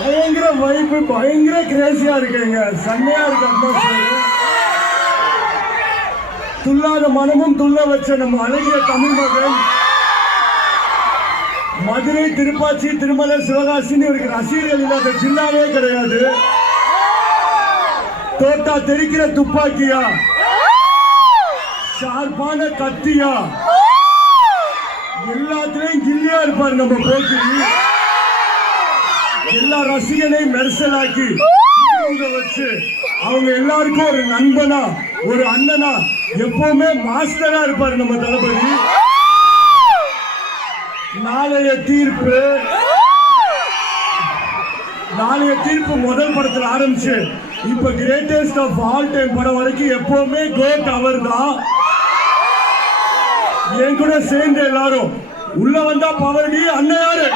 பயங்கர வைப்பு, பயங்கர கிரேசியா இருக்குங்க. செம்மையா இருக்கு அட்மாஸ்பியர். துள்ளாத மனமும் துள்ள வச்ச நம்ம அழகிய தமிழ் மகன் மதுரை, திருப்பாச்சி, திருமலை, சிவகாசின்னு இவருக்கு ரசிகர்கள் இல்லாத ஜில்லாவே கிடையாது. தோட்டா தெரிக்கிற துப்பாக்கியா, ஷார்ப்பான கத்தியா, எல்லாத்திலையும் கில்லியா இருப்பாரு நம்ம போக்கி. எல்லா ரசிகனையும் மெர்சலாக்கி வச்சு அவங்க எல்லாருக்கும் ஒரு நண்பனா, ஒரு அண்ணனா, எப்பவுமே மாஸ்டரா இருப்பாரு நம்ம தளபதி. நாளைய தீர்ப்பு முதல் படத்தில் ஆரம்பிச்சு இப்ப கிரேட்டஸ்ட் ஆஃப் ஆல் டைம் படம் வரைக்கும் எப்பவுமே கோட் அவர் தான். என் கூட சேர்ந்து எல்லாரும் உள்ள வந்தா பவர்டி. அண்ணன் யாரு?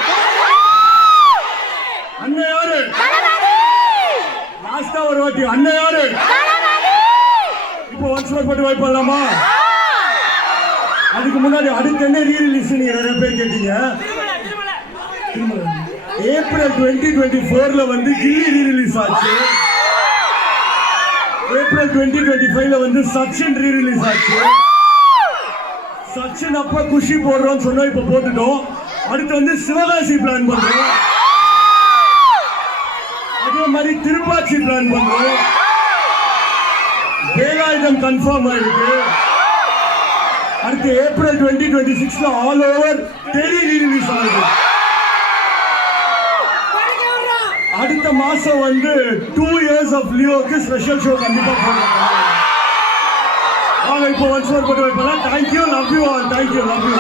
அண்ணன் யாரு? லாஸ்டா ஒரு வாட்டி அண்ணன் யாரு? இப்போ ஒன்ஸ் மோர் போட்டு வைப்பலாமா? அதுக்கு முன்னாடி அடுத்து என்ன ரீரிலீஸ் நீங்க நிறைய பேர் கேட்டீங்க. ஏப்ரல் 2024 வந்து கில்லி ரீரிலீஸ் ஆச்சு. ஏப்ரல் 2025 சச்சின் ரீரிலீஸ் ஆச்சு. சச்சின் அப்ப குஷி போடுறோம் சொன்னோம், இப்ப போட்டுட்டோம். அடுத்து சிவகாசி பிளான் பண்றோம். அதே மாதிரி திருப்பாச்சி பிளான் பண்றோம். வேலாயுதம் கன்ஃபார்ம் ஆயிருக்கு. அடுத்து April 2026 all over Theri rerelease ஆகுது. அடுத்த மாசம் 2 years of லியோக்கு ஸ்பெஷல் ஷோ கண்டிப்பா போடுறாங்க. இப்போ ஒன்ஸ் மோர் போட்டு வைப்பலாம். Thank you, love you all. Thank you, love you.